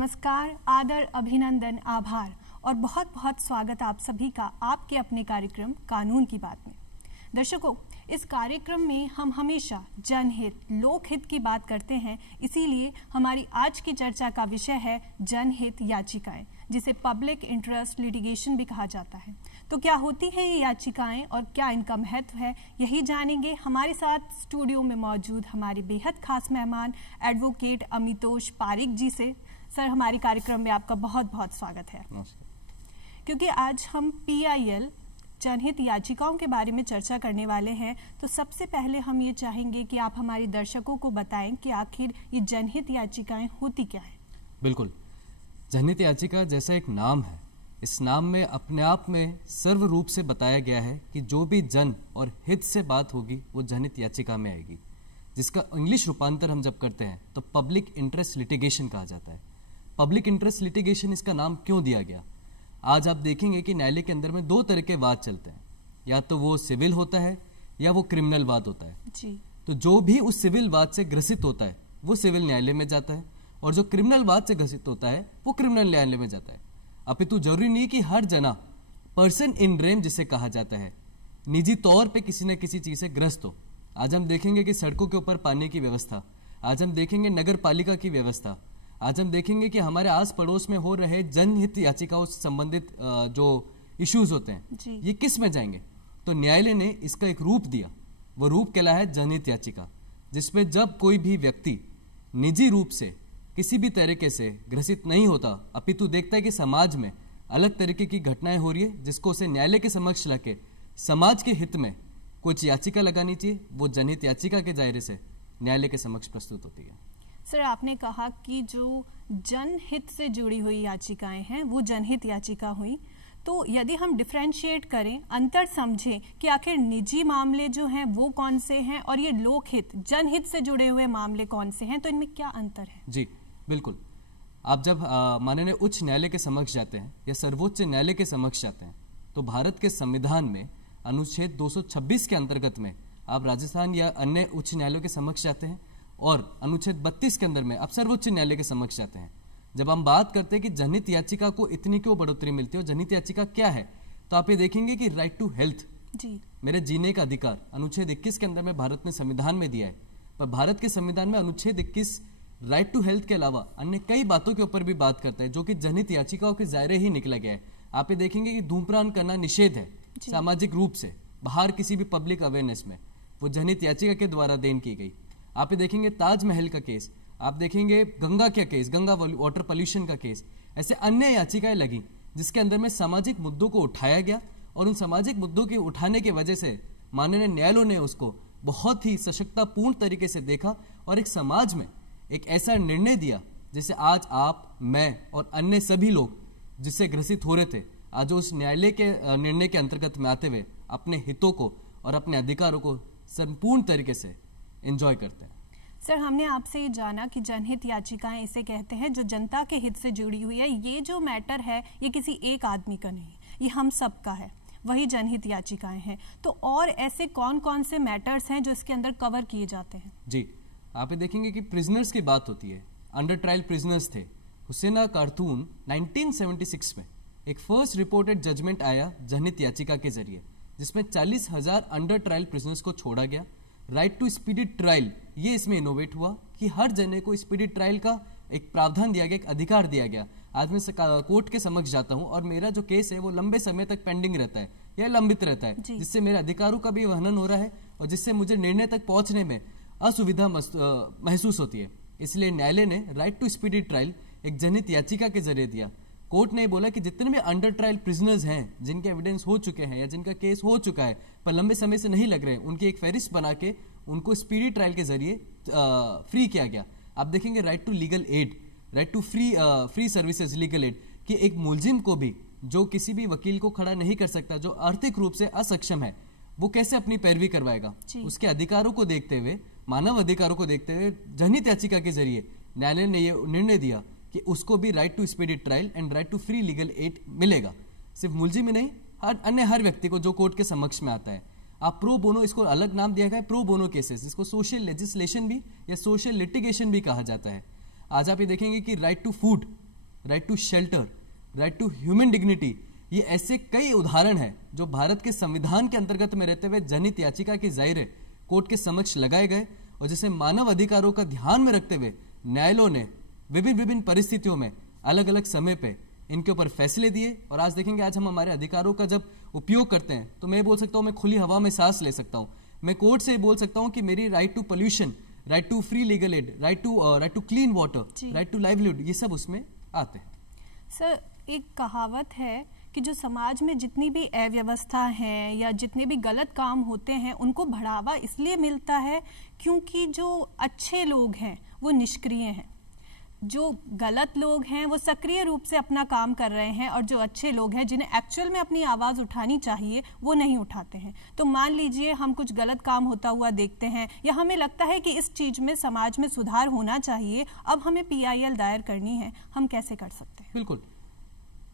नमस्कार, आदर, अभिनंदन, आभार और बहुत बहुत स्वागत आप सभी का आपके अपने कार्यक्रम कानून की बात में। दर्शकों, इस कार्यक्रम में हम हमेशा जनहित, लोकहित की बात करते हैं, इसीलिए हमारी आज की चर्चा का विषय है जनहित याचिकाएं, जिसे पब्लिक इंटरेस्ट लिटिगेशन भी कहा जाता है। तो क्या होती हैं ये याचिकाएं और क्या इनका महत्व है, यही जानेंगे हमारे साथ स्टूडियो में मौजूद हमारे बेहद खास मेहमान एडवोकेट अमितोष पारिक जी से। सर, हमारे कार्यक्रम में आपका बहुत बहुत स्वागत है। क्योंकि आज हम PIL जनहित याचिकाओं के बारे में चर्चा करने वाले हैं, तो सबसे पहले हम ये चाहेंगे कि आप हमारे दर्शकों को बताएं कि आखिर ये जनहित याचिकाएं होती क्या है। बिल्कुल, जनहित याचिका जैसा एक नाम है, इस नाम में अपने आप में सर्व रूप से बताया गया है कि जो भी जन और हित से बात होगी वो जनहित याचिका में आएगी, जिसका इंग्लिश रूपांतर हम जब करते हैं तो पब्लिक इंटरेस्ट लिटिगेशन कहा जाता है। पब्लिक इंटरेस्ट लिटिगेशन इसका नाम क्यों दिया गया? आज आप देखेंगे कि न्यायालय के अंदर में दो तरह के वाद चलते हैं, या तो वो सिविल होता है या वो क्रिमिनल वाद होता है जी। तो जो भी उस सिविल वाद से ग्रसित होता है वो सिविल न्यायालय में जाता है, और जो क्रिमिनल वाद से ग्रसित होता है वो क्रिमिनल न्यायालय में जाता है। अपितु जरूरी नहीं कि हर जना पर्सन इन रेम जिसे कहा जाता है निजी तौर पे किसी न किसी चीज से ग्रस्त हो। आज हम देखेंगे कि सड़कों के ऊपर पानी की व्यवस्था, आज हम देखेंगे नगर पालिका की व्यवस्था, आज हम देखेंगे कि हमारे आस पड़ोस में हो रहे जनहित याचिकाओं से संबंधित जो इश्यूज होते हैं ये किस में जाएंगे। तो न्यायालय ने इसका एक रूप दिया, वो रूप कहला है जनहित याचिका, जिसमें जब कोई भी व्यक्ति निजी रूप से किसी भी तरीके से ग्रसित नहीं होता, अपितु देखता है कि समाज में अलग तरीके की घटनाएं हो रही है जिसको उसे न्यायालय के समक्ष लाके समाज के हित में कुछ याचिका लगानी चाहिए, वो जनहित याचिका के दायरे से न्यायालय के समक्ष प्रस्तुत होती है। सर, आपने कहा कि जो जनहित से जुड़ी हुई याचिकाएं हैं वो जनहित याचिका हुई, तो यदि हम डिफरेंशिएट करें, अंतर समझें कि आखिर निजी मामले जो हैं वो कौन से हैं और ये लोकहित, जनहित से जुड़े हुए मामले कौन से हैं, तो इनमें क्या अंतर है? जी बिल्कुल, आप जब माननीय उच्च न्यायालय के समक्ष जाते हैं या सर्वोच्च न्यायालय के समक्ष जाते हैं तो भारत के संविधान में अनुच्छेद 226 के अंतर्गत में आप राजस्थान या अन्य उच्च न्यायालयों के समक्ष जाते हैं, और अनुच्छेद 32 के अंदर में आप सर्वोच्च न्यायालय के समक्ष जाते हैं। जब हम बात करते हैं कि जनहित याचिका को इतनी क्यों बढ़ोतरी मिलती है और जनहित याचिका क्या है, तो आप ये देखेंगे कि राइट टू हेल्थ, मेरे जीने का अधिकार, अनुच्छेद 21 के अंदर में भारत ने संविधान में दिया है। पर भारत के संविधान में अनुच्छेद 21 राइट टू हेल्थ के अलावा अन्य कई बातों के ऊपर भी बात करता है, जो कि जनहित याचिकाओं के दायरे ही निकला गया है। आप ये देखेंगे कि धूम्रपान करना निषेध है सामाजिक रूप से बाहर किसी भी पब्लिक अवेयरनेस में, वो जनहित याचिका के द्वारा देन की गई। आप ये देखेंगे ताजमहल का केस, आप देखेंगे गंगा का केस, गंगा वाटर पोल्यूशन का केस, ऐसे अन्य याचिकाएं लगी जिसके अंदर में सामाजिक मुद्दों को उठाया गया, और उन सामाजिक मुद्दों के उठाने की वजह से माननीय न्यायालयों ने उसको बहुत ही सशक्ततापूर्ण तरीके से देखा और एक समाज में एक ऐसा निर्णय दिया जिससे आज आप, मैं और अन्य सभी लोग जिससे ग्रसित हो रहे थे, आज उस न्यायालय के निर्णय के अंतर्गत में आते हुए अपने हितों को और अपने अधिकारों को संपूर्ण तरीके से एंजॉय करते हैं। सर, हमने आपसे ये जाना कि जनहित याचिकाएं इसे कहते हैं जो जनता के हित से जुड़ी हुई है। ये जो मैटर है ये किसी एक आदमी का नहीं, ये हम सब का है, वही जनहित याचिकाएं हैं। तो और ऐसे कौन कौन से मैटर्स हैं जो इसके अंदर कवर किए जाते हैं? जी, आप ये देखेंगे कि प्रिजनर्स की बात होती है, अंडर ट्रायल प्रिजनर्स थे। हुसैना कारतून 1976 में एक फर्स्ट रिपोर्टेड जजमेंट आया जनहित याचिका के जरिए, जिसमें 40,000 अंडर ट्रायल प्रिजनर्स को छोड़ा गया। राइट टू स्पीडी ट्रायल, ये इसमें इनोवेट हुआ कि हर जने को स्पीडी ट्रायल का एक प्रावधान दिया गया, एक अधिकार दिया गया। आज मैं कोर्ट के समक्ष जाता हूं और मेरा जो केस है वो लंबे समय तक पेंडिंग रहता है या लंबित रहता है, जिससे मेरे अधिकारों का भी वहन हो रहा है और जिससे मुझे निर्णय तक पहुंचने में असुविधा महसूस होती है। इसलिए न्यायालय ने राइट टू स्पीडी ट्रायल एक जनहित याचिका के जरिए दिया। कोर्ट ने बोला कि जितने भी अंडर ट्रायल प्रिजनर्स हैं जिनके एविडेंस हो चुके हैं या जिनका केस हो चुका है पर लंबे समय से नहीं लग रहे हैं, उनकी एक फहरिस्त बना के उनको स्पीडी ट्रायल के जरिए फ्री किया गया। आप देखेंगे right to legal aid, right to free services legal aid, कि एक मुलजिम को भी जो किसी भी वकील को खड़ा नहीं कर सकता, जो आर्थिक रूप से असक्षम है, वो कैसे अपनी पैरवी करवाएगा। उसके अधिकारों को देखते हुए, मानव अधिकारों को देखते हुए जनहित याचिका के जरिए न्यायालय ने यह निर्णय दिया कि उसको भी right to speedy trial and right to free legal aid मिलेगा। सिर्फ मुलजिम ही नहीं, अन्य हर व्यक्ति को जो कोर्ट के समक्ष में आता है। आप प्रो बोनो, इसको अलग नाम दिया गया है प्रो बोनो केसेस, जिसको सोशल लेजिस्लेशन भी या सोशल लिटिगेशन भी कहा जाता है। आज आप ये देखेंगे कि right to food, right to shelter, right to human dignity, ये ऐसे कई उदाहरण हैं जो भारत के संविधान के अंतर्गत में रहते हुए जनहित याचिका के जायरे कोर्ट के समक्ष लगाए गए और जिसे मानव अधिकारों का ध्यान में रखते हुए न्यायालयों ने विभिन्न परिस्थितियों में अलग अलग समय पे इनके ऊपर फैसले दिए। और आज देखेंगे, आज हम हमारे अधिकारों का जब उपयोग करते हैं तो मैं बोल सकता हूं मैं खुली हवा में सांस ले सकता हूं, मैं कोर्ट से बोल सकता हूं कि मेरी right to pollution, right to free legal aid, right to clean water, right to livelihood, ये सब उसमें आते हैं। सर, एक कहावत है कि जो समाज में जितनी भी अव्यवस्था है या जितने भी गलत काम होते हैं उनको बढ़ावा इसलिए मिलता है क्योंकि जो अच्छे लोग हैं वो निष्क्रिय हैं, जो गलत लोग हैं वो सक्रिय रूप से अपना काम कर रहे हैं और जो अच्छे लोग हैं जिन्हें एक्चुअल में अपनी आवाज़ उठानी चाहिए वो नहीं उठाते हैं। तो मान लीजिए हम कुछ गलत काम होता हुआ देखते हैं या हमें लगता है कि इस चीज़ में समाज में सुधार होना चाहिए, अब हमें PIL दायर करनी है, हम कैसे कर सकते हैं? बिल्कुल,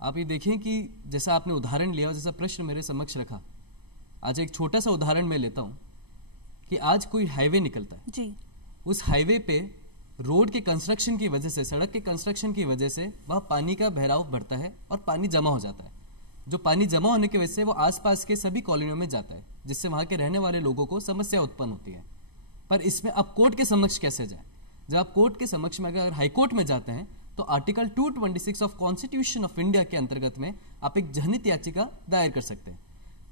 आप ये देखें कि जैसा आपने उदाहरण लिया और जैसा प्रश्न मेरे समक्ष रखा, आज एक छोटा सा उदाहरण मैं लेता हूँ कि आज कोई हाईवे निकलता है जी, उस हाईवे पे रोड के कंस्ट्रक्शन की वजह से, सड़क के कंस्ट्रक्शन की वजह से वहाँ पानी का बहराव बढ़ता है और पानी जमा हो जाता है। जो पानी जमा होने की वजह से वो आसपास के सभी कॉलोनियों में जाता है, जिससे वहाँ के रहने वाले लोगों को समस्या उत्पन्न होती है। पर इसमें अब कोर्ट के समक्ष कैसे जाए? जब आप कोर्ट के समक्ष में अगर हाईकोर्ट में जाते हैं तो article 226 of constitution of India के अंतर्गत में आप एक जनहित याचिका दायर कर सकते हैं।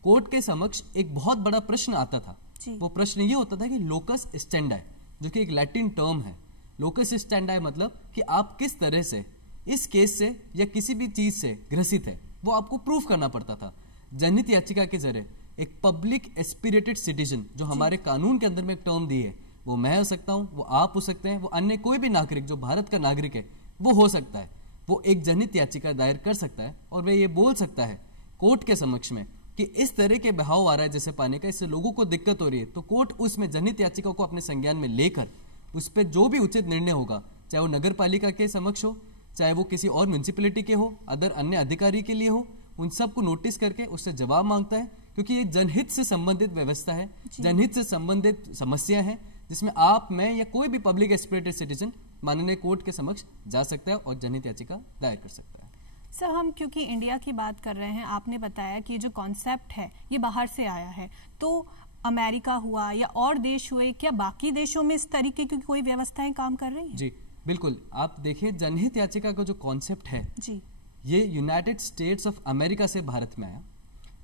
कोर्ट के समक्ष एक बहुत बड़ा प्रश्न आता था, वो प्रश्न ये होता था कि लोकस स्टैंडाई, जो कि एक लैटिन टर्म है। लोकस स्टैंडाई मतलब कि आप किस तरह से इस केस से या किसी भी चीज से ग्रसित है वो आपको प्रूफ करना पड़ता था। जनहित याचिका के जरिए एक पब्लिक एस्पिरेटेड सिटीजन, जो हमारे कानून के अंदर में एक टर्म दी है, वो मैं हो सकता हूं, वो आप हो सकते हैं, वो अन्य कोई भी नागरिक जो भारत का नागरिक है वो हो सकता है, वो एक जनहित याचिका दायर कर सकता है और वह ये बोल सकता है कोर्ट के समक्ष में कि इस तरह के बहाव आ रहा है जैसे पानी का, इससे लोगों को दिक्कत हो रही है। तो कोर्ट उसमें जनहित याचिका को अपने संज्ञान में लेकर उस पर जो भी उचित निर्णय होगा, चाहे वो नगर पालिका के समक्ष हो, चाहे वो किसी और म्यूनिसिपैलिटी के हो, अदर अन्य अधिकारी के लिए हो, उन सबको नोटिस करके उससे जवाब मांगता है, क्योंकि ये जनहित से संबंधित व्यवस्था है, जनहित से संबंधित समस्या है, जिसमें आप, मैं या कोई भी पब्लिक एस्पिरेटेड सिटीजन माननीय कोर्ट के समक्ष जा सकता है और जनहित याचिका दायर कर सकता है। सर, हम क्योंकि इंडिया की बात कर रहे हैं, आपने बताया कि जो कॉन्सेप्ट है ये बाहर से आया है, तो अमेरिका हुआ या और देश हुए, क्या बाकी देशों में इस तरीके की कोई व्यवस्थाएं काम कर रही हैं? जी बिल्कुल, आप देखिए जनहित याचिका का जो कॉन्सेप्ट है जी, ये यूनाइटेड स्टेट्स ऑफ अमेरिका से भारत में आया।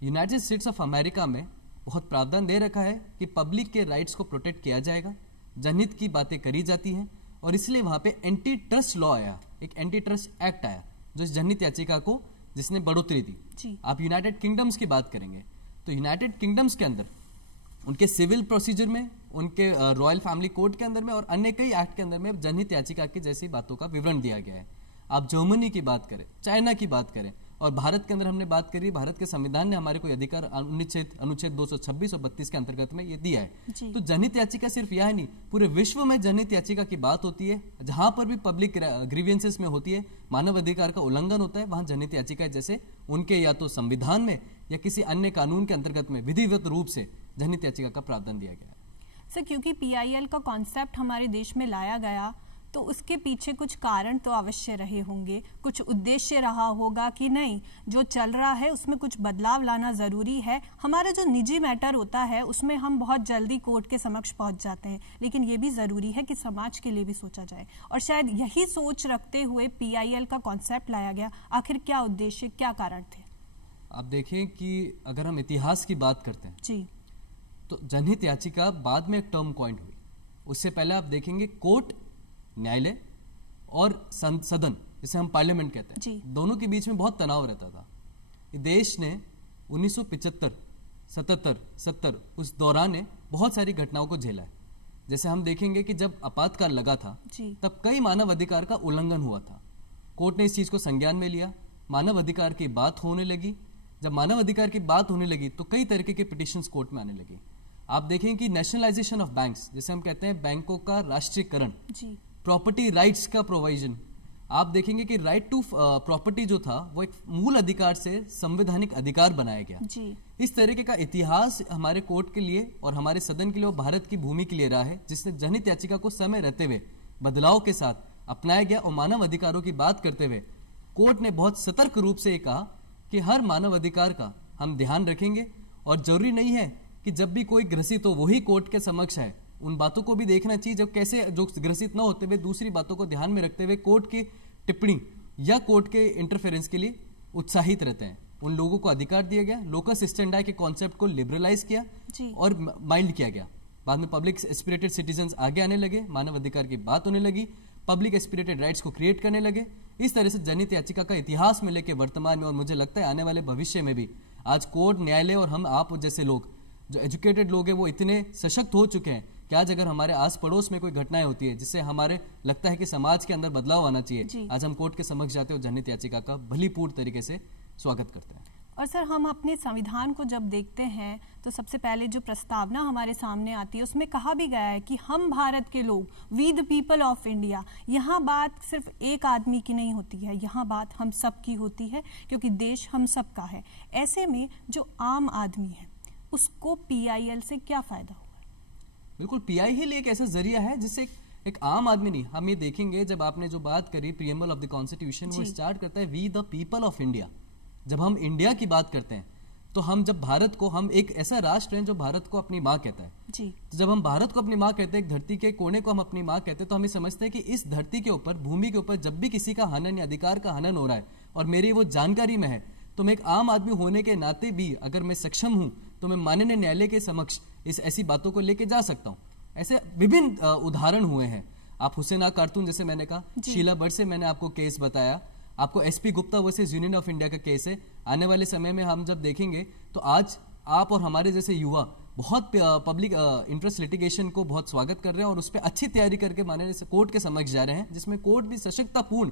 यूनाइटेड स्टेट्स ऑफ अमेरिका में बहुत प्रावधान दे रखा है कि पब्लिक के राइट्स को प्रोटेक्ट किया जाएगा, जनहित की बातें करी जाती हैं, और इसलिए वहां पे एंटी ट्रस्ट लॉ आया, एक एंटी ट्रस्ट एक्ट आया जो इस जनहित याचिका को जिसने बढ़ोतरी दी। आप यूनाइटेड किंगडम्स की बात करेंगे तो यूनाइटेड किंगडम्स के अंदर उनके सिविल प्रोसीजर में, उनके रॉयल फैमिली कोड के अंदर में और अन्य कई एक्ट के अंदर में जनहित याचिका की जैसी बातों का विवरण दिया गया है। आप जर्मनी की बात करें, चाइना की बात करें, और भारत के अंदर हमने बात करी, भारत के संविधान ने हमारे कोई अधिकार अनुच्छेद 226 और 32 के अंतर्गत में ये दिया है। तो जनहित याचिका सिर्फ यह नहीं, पूरे विश्व में जनहित याचिका की बात होती है। जहां पर भी पब्लिक ग्रीवियंसेस में होती है, मानव अधिकार का उल्लंघन होता है, वहां जनहित याचिका जैसे उनके या तो संविधान में या किसी अन्य कानून के अंतर्गत में विधिवत रूप से जनहित याचिका का प्रावधान दिया गया है। सर, क्योंकि PIL का कॉन्सेप्ट हमारे देश में लाया गया तो उसके पीछे कुछ कारण तो अवश्य रहे होंगे, कुछ उद्देश्य रहा होगा कि नहीं, जो चल रहा है उसमें कुछ बदलाव लाना जरूरी है। हमारा जो निजी मैटर होता है उसमें हम बहुत जल्दी कोर्ट के समक्ष पहुंच जाते हैं, लेकिन ये भी जरूरी है कि समाज के लिए भी सोचा जाए, और शायद यही सोच रखते हुए PIL का कॉन्सेप्ट लाया गया। आखिर क्या उद्देश्य, क्या कारण थे? आप देखें कि अगर हम इतिहास की बात करते हैं जी, तो जनहित याचिका बाद में एक टर्म कॉइंड हुई। उससे पहले आप देखेंगे कोर्ट, न्यायालय और सदन, जिसे हम पार्लियामेंट कहते हैं, दोनों के बीच में बहुत तनाव रहता था। देश ने 1975, 77, 70 उस दौरान ने बहुत सारी घटनाओं को झेला है। जैसे हम देखेंगे कि जब आपातकाल लगा था तब कई मानव अधिकार का उल्लंघन हुआ था। कोर्ट ने इस चीज को संज्ञान में लिया, मानव अधिकार की बात होने लगी। जब मानव अधिकार की बात होने लगी तो कई तरीके के पिटिशंस कोर्ट में आने लगी। आप देखें कि नेशनलाइजेशन ऑफ बैंक्स, जैसे हम कहते हैं बैंकों का राष्ट्रीयकरण, प्रॉपर्टी राइट्स का प्रोविजन, आप देखेंगे कि राइट टू प्रॉपर्टी जो था वो एक मूल अधिकार से संवैधानिक अधिकार बनाया गया। इस तरीके का इतिहास हमारे कोर्ट के लिए और हमारे सदन के लिए और भारत की भूमि के लिए रहा है, जिसने जनहित याचिका को समय रहते हुए बदलाव के साथ अपनाया गया और मानव अधिकारों की बात करते हुए कोर्ट ने बहुत सतर्क रूप से कहा कि हर मानव अधिकार का हम ध्यान रखेंगे और जरूरी नहीं है कि जब भी कोई ग्रसित हो वही कोर्ट के समक्ष है, उन बातों को भी देखना चाहिए जब कैसे जो ग्रसित न होते हुए दूसरी बातों को ध्यान में रखते हुए कोर्ट की टिप्पणी या कोर्ट के इंटरफेरेंस के लिए उत्साहित रहते हैं। उन लोगों को अधिकार दिया गया, लोकस स्टैंडर्ड के कॉन्सेप्ट को लिबरलाइज किया और माइल्ड किया गया। बाद में पब्लिक एस्पिरेटेड सिटीजन्स आगे आने लगे, मानव अधिकार की बात होने लगी, पब्लिक एस्पिरेटेड राइट्स को क्रिएट करने लगे। इस तरह से जनहित याचिका का इतिहास में लेके वर्तमान में और मुझे लगता है आने वाले भविष्य में भी आज कोर्ट, न्यायालय और हम आप जैसे लोग जो एजुकेटेड लोग हैं वो इतने सशक्त हो चुके हैं कि आज अगर हमारे आस पड़ोस में कोई घटनाएं होती है जिससे हमारे लगता है कि समाज के अंदर बदलाव आना चाहिए, आज हम कोर्ट के समक्ष जाते हैं और जनहित याचिका का भलीपूर्ण तरीके से स्वागत करते हैं। और सर, हम अपने संविधान को जब देखते हैं तो सबसे पहले जो प्रस्तावना हमारे सामने आती है उसमें कहा भी गया है कि हम भारत के लोग, we the people of India. यहाँ बात सिर्फ एक आदमी की नहीं होती है, यहाँ बात हम सब की होती है क्योंकि देश हम सब का है। ऐसे में जो आम आदमी है उसको पीआईएल से क्या फायदा हुआ? बिल्कुल, पीआईएल एक ऐसा जरिया है जिससे एक आम आदमी नहीं, हम ये देखेंगे जब आपने जो बात करी प्रीएम्बल ऑफ द कॉन्स्टिट्यूशन, वो स्टार्ट करता है we the people of India. जब हम इंडिया की बात करते हैं तो हम जब भारत को, हम एक ऐसा राष्ट्र है जो भारत को अपनी माँ कहता है जी। तो जब हम भारत को अपनी माँ कहते हैं, एक धरती के कोने को हम अपनी माँ कहते हैं, तो हम ये समझते हैं कि इस धरती के ऊपर, भूमि के ऊपर जब भी किसी का हनन या अधिकार का हनन हो रहा है और मेरी वो जानकारी में है, तो मैं एक आम आदमी होने के नाते भी अगर मैं सक्षम हूं तो मैं माननीय न्यायालय के समक्ष इस ऐसी बातों को लेके जा सकता हूं। ऐसे विभिन्न उदाहरण हुए हैं। आप हुसैन आग खातून जैसे मैंने कहा, शीला भट्ट से मैंने आपको केस बताया, आपको SP Gupta versus union of India का केस है। आने वाले समय में हम जब देखेंगे तो आज आप और हमारे जैसे युवा बहुत पब्लिक इंटरेस्ट लिटिगेशन को बहुत स्वागत कर रहे हैं और उस पर अच्छी तैयारी करके माननीय कोर्ट के समक्ष जा रहे हैं, जिसमें कोर्ट भी सशक्ततापूर्ण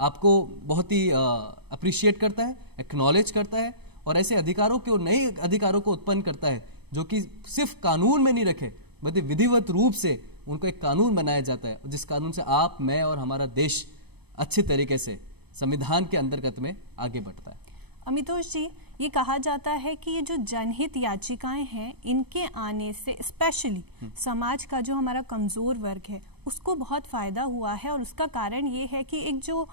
आपको बहुत ही अप्रिशिएट करता है, एक्नॉलेज करता है और ऐसे अधिकारों के और नए अधिकारों को उत्पन्न करता है जो कि सिर्फ कानून में नहीं रखे बल्कि विधिवत रूप से उनको एक कानून बनाया जाता है, जिस कानून से आप, मैं और हमारा देश अच्छे तरीके से संविधान के अंतर्गत में आगे बढ़ता है। अमितोष जी, ये कहा जाता है कि ये जो जनहित याचिकाएं हैं, इनके आने से स्पेशली समाज का जो हमारा कमजोर वर्ग है उसको बहुत फायदा हुआ है और उसका कारण ये है कि एक जो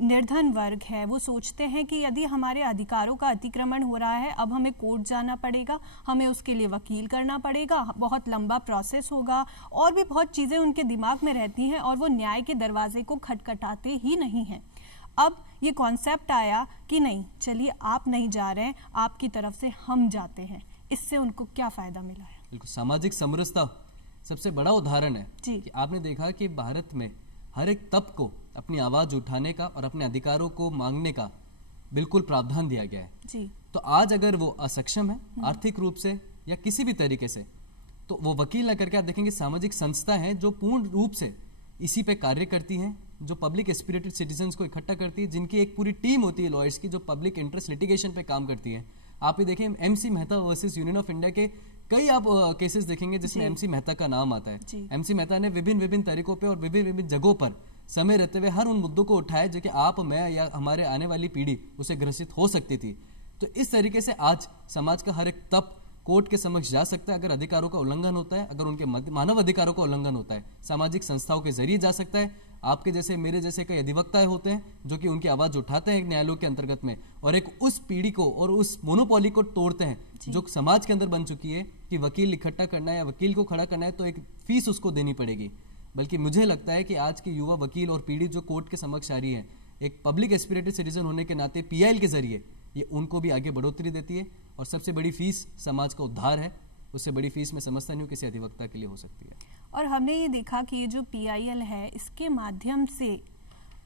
निर्धन वर्ग है वो सोचते हैं कि यदि हमारे अधिकारों का अतिक्रमण हो रहा है, अब हमें कोर्ट जाना पड़ेगा, हमें उसके लिए वकील करना पड़ेगा, बहुत लंबा प्रोसेस होगा और भी बहुत चीज़ें उनके दिमाग में रहती हैं और वो न्याय के दरवाजे को खटखटाते ही नहीं हैं। अब ये कॉन्सेप्ट आया कि नहीं, चलिए आप नहीं जा रहे हैं, आपकी तरफ से हम जाते हैं, इससे उनको क्या फायदा मिला है? बिल्कुल, सामाजिक समरसता सबसे बड़ा उदाहरण है कि आपने देखा कि भारत में हर एक तबके को अपनी आवाज उठाने का और अपने अधिकारों को मांगने का बिल्कुल प्रावधान दिया गया है जी। तो आज अगर वो असक्षम है आर्थिक रूप से या किसी भी तरीके से, तो वो वकील न करके आप देखेंगे सामाजिक संस्था है जो पूर्ण रूप से इसी पे कार्य करती हैं, जो पब्लिक एस्पिरेटेड सिटीजन्स को इकट्ठा करती है, जिनकी एक पूरी टीम होती है लॉयर्स की जो पब्लिक इंटरेस्ट लिटिगेशन पे काम करती है। आप ये देखें MC Mehta versus union of India के कई आप केसेस देखेंगे जिसमें एमसी मेहता का नाम आता है। एमसी मेहता ने विभिन्न तरीकों पे और विभिन्न जगहों पर समय रहते हुए हर उन मुद्दों को उठाया जो कि आप, मैं या हमारे आने वाली पीढ़ी उसे ग्रसित हो सकती थी। तो इस तरीके से आज समाज का हर एक तबका कोर्ट के समक्ष जा सकता है अगर अधिकारों का उल्लंघन होता है, अगर उनके मानव अधिकारों का उल्लंघन होता है, सामाजिक संस्थाओं के जरिए जा सकता है। आपके जैसे, मेरे जैसे कई अधिवक्ता होते हैं जो कि उनकी आवाज उठाते हैं न्यायालयों के अंतर्गत में और एक उस पीढ़ी को और उस मोनोपोली को तोड़ते हैं जो समाज के अंदर बन चुकी है कि वकील इकट्ठा करना है या वकील को खड़ा करना है तो एक फीस उसको देनी पड़ेगी। बल्कि मुझे लगता है कि आज की युवा वकील और पीढ़ी जो कोर्ट के समक्ष आ रही है, एक पब्लिक एस्पिरेटेड सिटीजन होने के नाते पीआईएल के जरिए ये उनको भी आगे बढ़ोतरी देती है और सबसे बड़ी फीस समाज का उद्धार है, उससे बड़ी फीस मैं समझता नहीं हूँ किसी अधिवक्ता के लिए हो सकती है। और हमने ये देखा कि ये जो पीआईएल है इसके माध्यम से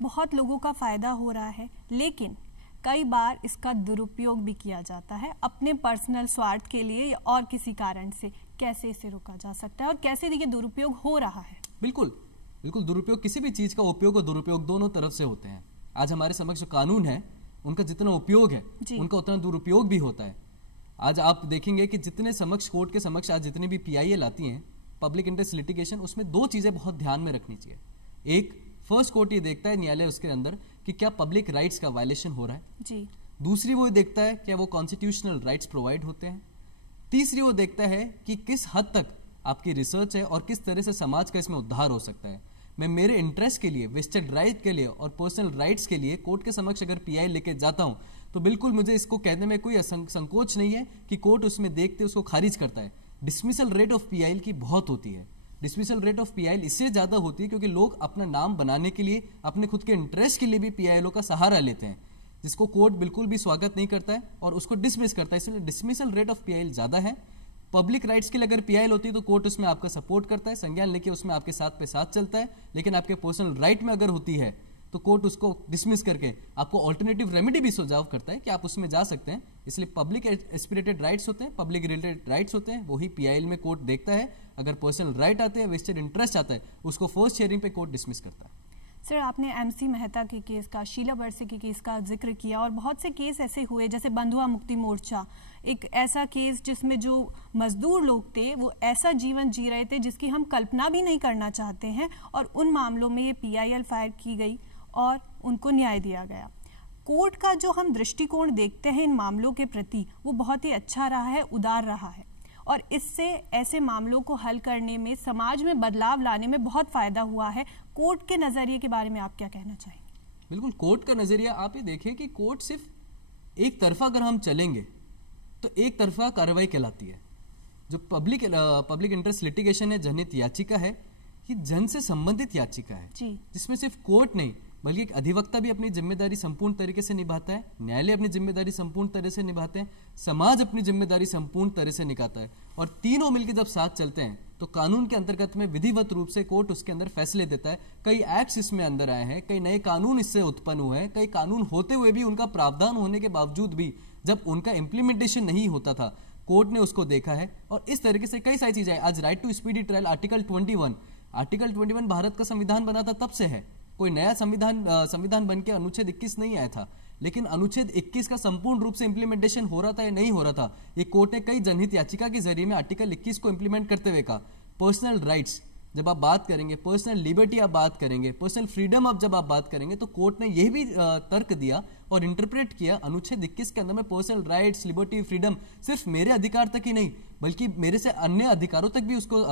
बहुत लोगों का फायदा हो रहा है, लेकिन कई बार इसका दुरुपयोग भी किया जाता है अपने पर्सनल स्वार्थ के लिए और किसी कारण से। कैसे इसे रोका जा सकता है और कैसे ये दुरुपयोग हो रहा है? बिल्कुल, दुरुपयोग, किसी भी चीज का उपयोग और दुरुपयोग दोनों तरफ से होते हैं। आज हमारे समक्ष जो कानून है उनका जितना उपयोग है उनका उतना दुरुपयोग भी होता है। आज आप देखेंगे कि जितने समक्ष, कोर्ट के समक्ष आज जितनी भी पीआईएल आती हैं, पब्लिक इंटरेस्ट लिटिगेशन, उसमें दो चीजें बहुत ध्यान में रखनी चाहिए। एक, फर्स्ट कोर्ट ये देखता है न्यायालय उसके अंदर कि क्या पब्लिक राइट्स का वायलेशन हो रहा है जी। दूसरी वो देखता है क्या वो कॉन्स्टिट्यूशनल राइट्स प्रोवाइड होते हैं। तीसरी वो देखता है कि किस हद तक आपकी रिसर्च है और किस तरह से समाज का इसमें उद्धार हो सकता है। मैं मेरे इंटरेस्ट के लिए, वेस्टेड राइट के लिए और पर्सनल राइट्स के लिए कोर्ट के समक्ष अगर पीआई लेके जाता हूं तो बिल्कुल मुझे इसको कहने में कोई संकोच नहीं है कि कोर्ट उसमें देखते उसको खारिज करता है। डिसमिसल रेट ऑफ पीआई की बहुत होती है। डिसमिसल रेट ऑफ पीआई इससे ज्यादा होती है क्योंकि लोग अपना नाम बनाने के लिए, अपने खुद के इंटरेस्ट के लिए भी पीआईएल का सहारा लेते हैं, जिसको कोर्ट बिल्कुल भी स्वागत नहीं करता है और उसको डिसमिस करता है। इसलिए डिसमिसल रेट ऑफ पीआईएल ज्यादा है। पब्लिक राइट्स के लिए अगर पीआईएल होती है तो कोर्ट उसमें आपका सपोर्ट करता है, संज्ञान लेके उसमें आपके साथ पे साथ चलता है। लेकिन आपके पर्सनल राइट में अगर होती है तो कोर्ट उसको डिसमिस करके आपको ऑल्टरनेटिव रेमेडी भी सुझाव करता है कि आप उसमें जा सकते हैं। इसलिए पब्लिक एस्पिरेटेड राइट्स होते हैं, पब्लिक रिलेटेड राइट्स होते हैं, वही पीआईएल में कोर्ट देखता है। अगर पर्सनल राइट आते हैं, वेस्टेड इंटरेस्ट आता है, उसको फर्स्ट हियरिंग पे कोर्ट डिसमिस करता है। सर, आपने एमसी मेहता के केस का, शीला बरसे के केस का जिक्र किया और बहुत से केस ऐसे हुए जैसे बंधुआ मुक्ति मोर्चा, एक ऐसा केस जिसमें जो मजदूर लोग थे वो ऐसा जीवन जी रहे थे जिसकी हम कल्पना भी नहीं करना चाहते हैं, और उन मामलों में ये पीआईएल फायर की गई और उनको न्याय दिया गया। कोर्ट का जो हम दृष्टिकोण देखते हैं इन मामलों के प्रति वो बहुत ही अच्छा रहा है, उदार रहा है, और इससे ऐसे मामलों को हल करने में, समाज में बदलाव लाने में बहुत फायदा हुआ है। कोर्ट के नजरिए के बारे में आप क्या कहना चाहेंगे? बिल्कुल, कोर्ट का नजरिया आप ये देखें कि कोर्ट सिर्फ एक तरफा अगर हम चलेंगे तो एक तरफा कार्रवाई कहलाती है। जो पब्लिक इंटरेस्ट लिटिगेशन है, जनहित याचिका है, ये जन से संबंधित याचिका है जिसमें सिर्फ कोर्ट नहीं बल्कि एक अधिवक्ता भी अपनी जिम्मेदारी संपूर्ण तरीके से निभाता है, न्यायालय अपनी जिम्मेदारी संपूर्ण तरह से निभाते हैं, समाज अपनी जिम्मेदारी संपूर्ण तरह से निभाता है, और तीनों मिलकर जब साथ चलते हैं तो कानून के अंतर्गत में विधिवत रूप से कोर्ट उसके अंदर फैसले देता है। कई एक्ट्स इसमें अंदर आए हैं, कई नए कानून इससे उत्पन्न हुए हैं, कई कानून होते हुए भी, उनका प्रावधान होने के बावजूद भी जब उनका इम्प्लीमेंटेशन नहीं होता था, कोर्ट ने उसको देखा है। और इस तरीके से कई सारी चीजें, आज right to speedy trial, article 21 Bharat का संविधान बना था तब से है। कोई नया संविधान बन के अनुच्छेद 21 नहीं आया था, लेकिन अनुच्छेद 21 का संपूर्ण रूप से इंप्लीमेंटेशन हो रहा था या नहीं हो रहा था, ये कोर्ट ने कई जनहित याचिका के जरिए में आर्टिकल 21 को इंप्लीमेंट करते हुए कहा। पर्सनल राइट्स जब आप बात करेंगे, पर्सनल लिबर्टी आप बात करेंगे, पर्सनल फ्रीडम अब जब आप बात करेंगे, तो कोर्ट ने यह भी तर्क दिया और इंटरप्रेट किया अनुच्छेद 21 के अंदर में पर्सनल राइट्स, लिबर्टी, फ्रीडम सिर्फ मेरे अधिकार तक ही नहीं बल्कि मेरे से अन्य अधिकारों तक भी उसको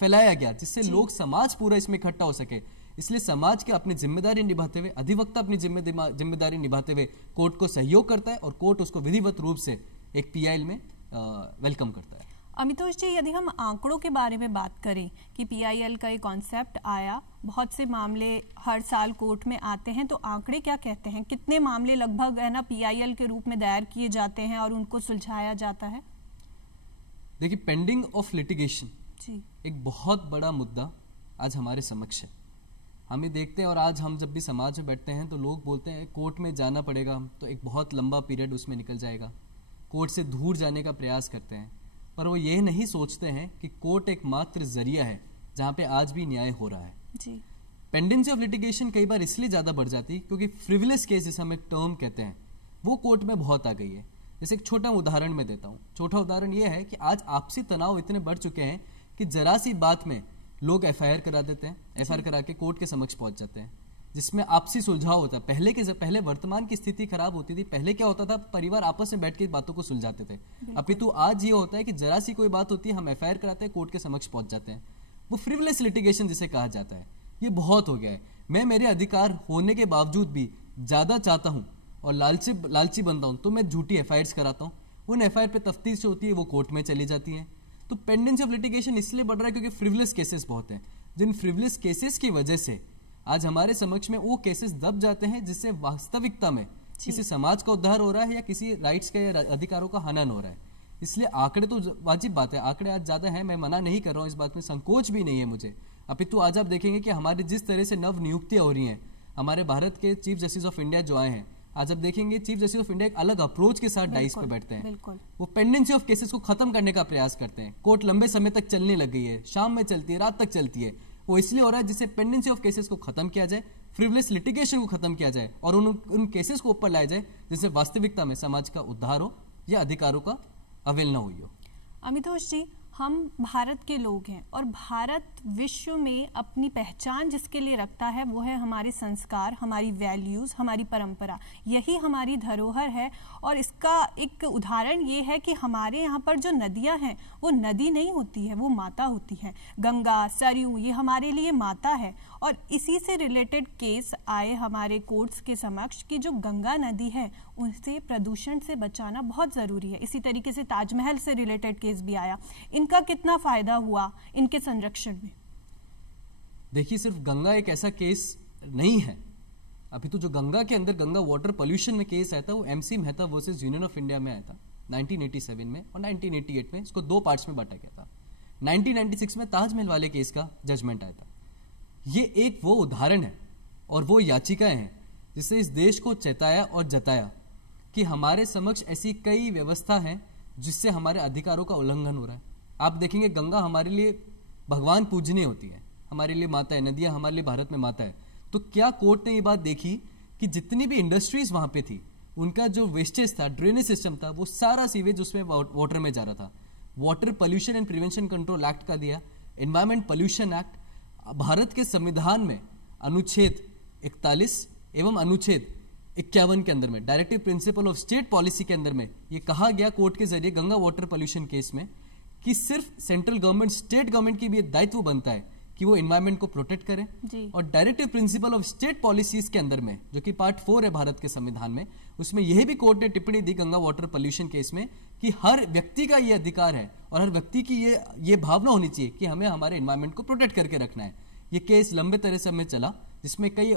फैलाया गया, जिससे लोग, समाज पूरा इसमें इकट्ठा हो सके। इसलिए समाज के अपनी जिम्मेदारी निभाते हुए, अधिवक्ता अपनी जिम्मेदारी निभाते हुए कोर्ट को सहयोग करता है और कोर्ट उसको विधिवत रूप से एक पीआईएल में वेलकम करता है। अमितोष जी, यदि हम आंकड़ों के बारे में बात करें कि पीआईएल का एक कॉन्सेप्ट आया, बहुत से मामले हर साल कोर्ट में आते हैं, तो आंकड़े क्या कहते हैं? कितने मामले लगभग है ना पीआईएल के रूप में दायर किए जाते हैं और उनको सुलझाया जाता है? देखिए, पेंडिंग ऑफ लिटिगेशन एक बहुत बड़ा मुद्दा आज हमारे समक्ष है। हम ये देखते हैं, और आज हम जब भी समाज में बैठते हैं तो लोग बोलते हैं कोर्ट में जाना पड़ेगा, तो एक बहुत लंबा पीरियड उसमें निकल जाएगा, कोर्ट से दूर जाने का प्रयास करते हैं, पर वो ये नहीं सोचते हैं कि कोर्ट एक मात्र जरिया है जहां पे आज भी न्याय हो रहा है जी। पेंडेंसी ऑफ लिटिगेशन कई बार इसलिए ज्यादा बढ़ जाती है क्योंकि फ्रिवलेस केस, जिसे हम एक टर्म कहते हैं, वो कोर्ट में बहुत आ गई है। जैसे एक छोटा उदाहरण मैं देता हूँ। छोटा उदाहरण ये है कि आज आपसी तनाव इतने बढ़ चुके हैं कि जरा सी बात में लोग एफआईआर करा देते हैं, एफआईआर करा के कोर्ट के समक्ष पहुंच जाते हैं, जिसमें आपसी सुलझाव होता है। पहले वर्तमान की स्थिति खराब होती थी, पहले क्या होता था, परिवार आपस में बैठ के बातों को सुलझाते थे। अपितु आज ये होता है कि जरा सी कोई बात होती है, हम एफआईआर कराते हैं, कोर्ट के समक्ष पहुंच जाते हैं। वो फ्रिवलेस लिटिगेशन जिसे कहा जाता है, ये बहुत हो गया है। मैं मेरे अधिकार होने के बावजूद भी ज्यादा चाहता हूं और लालची बनता हूं, तो मैं झूठी एफआईआर कराता हूं। उन एफआईआर पे तफ्तीश होती है, वो कोर्ट में चली जाती है। तो पेंडेंसी ऑफ लिटिगेशन इसलिए बढ़ रहा है क्योंकि फ्रिवलेस केसेस बहुत हैं। जिन फ्रिवलेस केसेस की वजह से आज हमारे समक्ष में वो केसेस दब जाते हैं जिससे वास्तविकता में किसी समाज का उद्धार हो रहा है या किसी राइट्स का या अधिकारों का हनन हो रहा है। इसलिए आंकड़े तो वाजिब बात है, आंकड़े आज ज्यादा है, मैं मना नहीं कर रहा हूँ, इस बात में संकोच भी नहीं है मुझे। अपितु आज आप देखेंगे कि हमारी जिस तरह से नव नियुक्तियां हो रही हैं, हमारे भारत के चीफ जस्टिस ऑफ इंडिया जो आए हैं, आज आप देखेंगे चीफ जस्टिस ऑफ इंडिया एक अलग अप्रोच के साथ डाइस पे बैठते हैं। वो पेंडेंसी ऑफ केसेस को खत्म करने का प्रयास करते हैं। कोर्ट लंबे समय तक चलने लग गई है, शाम में चलती है, रात तक चलती है। वो इसलिए हो रहा है जिससे पेंडेंसी ऑफ केसेस को खत्म किया जाए, फ्रिवलेस लिटिगेशन को खत्म किया जाए और उन केसेस को ऊपर लाया जाए जिससे वास्तविकता में समाज का उद्धार हो या अधिकारों का अवहेलना हुई हो। अमितोष जी, हम भारत के लोग हैं और भारत विश्व में अपनी पहचान जिसके लिए रखता है वो है हमारे संस्कार, हमारी वैल्यूज, हमारी परंपरा, यही हमारी धरोहर है। और इसका एक उदाहरण ये है कि हमारे यहाँ पर जो नदियाँ हैं वो नदी नहीं होती है, वो माता होती है। गंगा, सरयू, ये हमारे लिए माता है और इसी से रिलेटेड केस आए हमारे कोर्ट्स के समक्ष कि जो गंगा नदी है उनसे प्रदूषण से बचाना बहुत ज़रूरी है। इसी तरीके से ताजमहल से रिलेटेड केस भी आया। इनका कितना फायदा हुआ इनके संरक्षण में? देखिए, सिर्फ गंगा एक ऐसा केस नहीं है। अभी तो जो गंगा के अंदर गंगा वाटर पोल्यूशन में केस आया था वो MC Mehta versus union of India में आया था 1987 में, और 1988 में इसको 2 पार्ट्स में बांटा गया था। 1996 में ताजमहल वाले केस का जजमेंट आया था। ये एक वो उदाहरण है और वो याचिकाएं हैं जिससे इस देश को चेताया और जताया कि हमारे समक्ष ऐसी कई व्यवस्था हैं जिससे हमारे अधिकारों का उल्लंघन हो रहा है। आप देखेंगे गंगा हमारे लिए भगवान पूजनीय होती है, हमारे लिए माता है, नदियां हमारे लिए भारत में माता है। तो क्या कोर्ट ने ये बात देखी कि जितनी भी इंडस्ट्रीज वहां पे थी उनका जो वेस्टेज था, ड्रेनेज सिस्टम था, वो सारा सीवेज उसमें वाटर में जा रहा था। Water pollution and prevention control act का दिया, एनवायरमेंट पोल्यूशन एक्ट, भारत के संविधान में अनुच्छेद 41 एवं अनुच्छेद 51 के अंदर में directive principle of state policy के अंदर में ये कहा गया कोर्ट के जरिए गंगा वाटर पोल्यूशन केस में कि सिर्फ सेंट्रल गवर्नमेंट, स्टेट गवर्नमेंट की भी ये दायित्व बनता है कि वो एनवायरमेंट को प्रोटेक्ट करें। और directive principle of state policies के अंदर में जो कि पार्ट 4 है भारत के संविधान में, उसमें यह भी कोर्ट ने टिप्पणी दी गंगा वाटर पोल्यूशन केस में कि हर व्यक्ति का ये अधिकार है और हर व्यक्ति की ये भावना होनी चाहिए कि हमें हमारे एनवायरमेंट को प्रोटेक्ट करके रखना है। ये केस लंबे तरह से हमें चला, जिसमें कई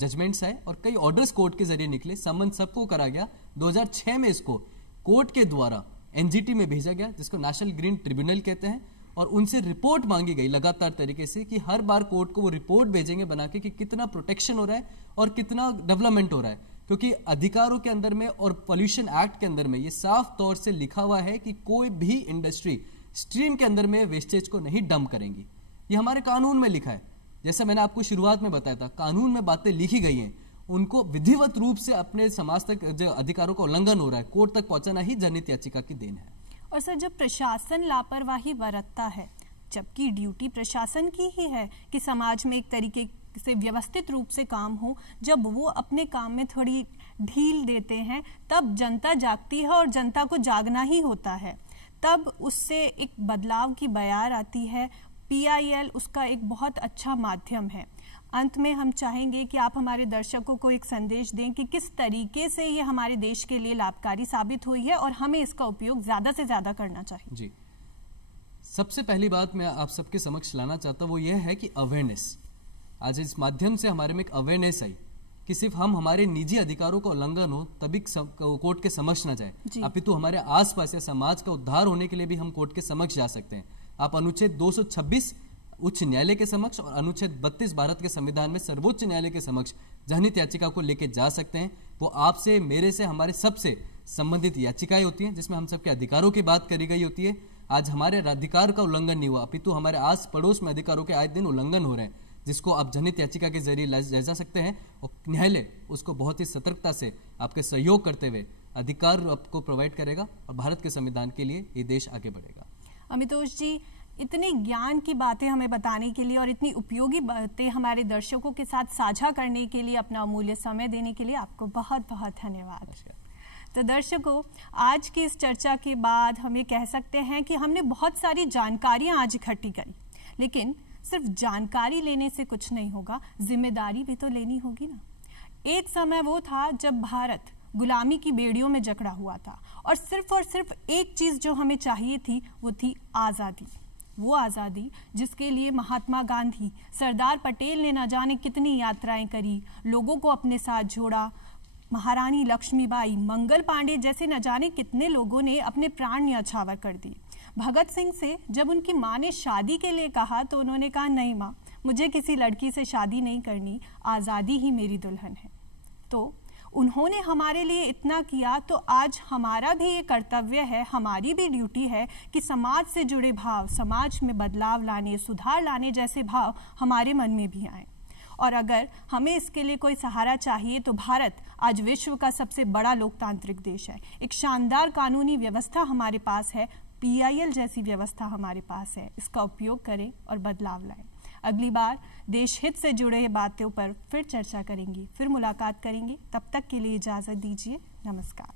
जजमेंट्स आए और कई ऑर्डर्स कोर्ट के जरिए निकले। सम्मन सबको करा गया। 2006 में इसको कोर्ट के द्वारा NGT में भेजा गया, जिसको नेशनल ग्रीन ट्रिब्यूनल कहते हैं, और उनसे रिपोर्ट मांगी गई लगातार तरीके से कि हर बार कोर्ट को वो रिपोर्ट भेजेंगे बना के कि कितना प्रोटेक्शन हो रहा है और कितना डेवलपमेंट हो रहा है। क्योंकि अधिकारों के अंदर में और पोल्यूशन एक्ट के अंदर में ये साफ तौर से लिखा हुआ है कि कोई भी इंडस्ट्री स्ट्रीम के अंदर में वेस्टेज को नहीं डंप करेंगी। ये हमारे कानून में लिखा है। जैसा मैंने आपको शुरुआत में बताया था, कानून में बातें लिखी गई हैं, उनको विधिवत रूप से अपने समाज तक जो अधिकारों का उल्लंघन हो रहा है कोर्ट तक पहुंचाना ही जनहित याचिका की देन है। और सर, जब प्रशासन लापरवाही बरतता है, जबकि ड्यूटी प्रशासन की ही है कि समाज में एक तरीके से व्यवस्थित रूप से काम हो, जब वो अपने काम में थोड़ी ढील देते हैं तब जनता जागती है और जनता को जागना ही होता है। तब उससे एक बदलाव की बयार आती है। PIL उसका एक बहुत अच्छा माध्यम है। अंत में हम चाहेंगे कि आप हमारे दर्शकों को एक संदेश दें कि किस तरीके से ये हमारे देश के लिए लाभकारी साबित हुई है और हमें इसका उपयोग ज़्यादा से ज़्यादा करना चाहिए। जी, सबसे पहली बात मैं आप सबके समक्ष लाना चाहता हूँ वो ये है कि अवेयरनेस। आज इस माध्यम से हमारे में एक अवेयरनेस आई कि सिर्फ हम हमारे निजी अधिकारों का उल्लंघन हो तभी कोर्ट के समक्ष ना जाए, अपितु हमारे आसपास या समाज का उद्धार होने के लिए भी हम कोर्ट के समक्ष जा सकते हैं। आप अनुच्छेद 226 उच्च न्यायालय के समक्ष और अनुच्छेद 32 भारत के संविधान में सर्वोच्च न्यायालय के समक्ष जनहित याचिका को लेकर जा सकते हैं। वो आपसे, मेरे से, हमारे सबसे संबंधित याचिकाएं होती हैं जिसमें हम सबके अधिकारों की बात करी गई होती है। आज हमारे अधिकार का उल्लंघन नहीं हुआ, अपितु हमारे आस पड़ोस में अधिकारों के आए दिन उल्लंघन हो रहे हैं, जिसको आप जनहित याचिका के जरिए ले जा सकते हैं और न्यायालय उसको बहुत ही सतर्कता से आपके सहयोग करते हुए अधिकार आपको प्रोवाइड करेगा और भारत के संविधान के लिए ये देश आगे बढ़ेगा। अमितोष जी, इतनी ज्ञान की बातें हमें बताने के लिए और इतनी उपयोगी बातें हमारे दर्शकों के साथ साझा करने के लिए, अपना अमूल्य समय देने के लिए आपको बहुत बहुत धन्यवाद। तो दर्शकों, आज की इस चर्चा के बाद हम ये कह सकते हैं कि हमने बहुत सारी जानकारियां आज इकट्ठी करी, लेकिन सिर्फ जानकारी लेने से कुछ नहीं होगा, जिम्मेदारी भी तो लेनी होगी ना। एक समय वो था जब भारत गुलामी की बेड़ियों में जकड़ा हुआ था और सिर्फ एक चीज जो हमें चाहिए थी वो थी आज़ादी। वो आज़ादी जिसके लिए महात्मा गांधी, सरदार पटेल ने न जाने कितनी यात्राएं करी, लोगों को अपने साथ जोड़ा। महारानी लक्ष्मीबाई, मंगल पांडे जैसे न जाने कितने लोगों ने अपने प्राण न्यौछावर कर दिए। भगत सिंह से जब उनकी माँ ने शादी के लिए कहा तो उन्होंने कहा, नहीं माँ, मुझे किसी लड़की से शादी नहीं करनी, आज़ादी ही मेरी दुल्हन है। तो उन्होंने हमारे लिए इतना किया, तो आज हमारा भी ये कर्तव्य है, हमारी भी ड्यूटी है कि समाज से जुड़े भाव, समाज में बदलाव लाने, सुधार लाने जैसे भाव हमारे मन में भी आए। और अगर हमें इसके लिए कोई सहारा चाहिए तो भारत आज विश्व का सबसे बड़ा लोकतांत्रिक देश है। एक शानदार कानूनी व्यवस्था हमारे पास है, PIL जैसी व्यवस्था हमारे पास है। इसका उपयोग करें और बदलाव लाएं। अगली बार देश हित से जुड़े बातों पर फिर चर्चा करेंगे, फिर मुलाकात करेंगे। तब तक के लिए इजाज़त दीजिए। नमस्कार।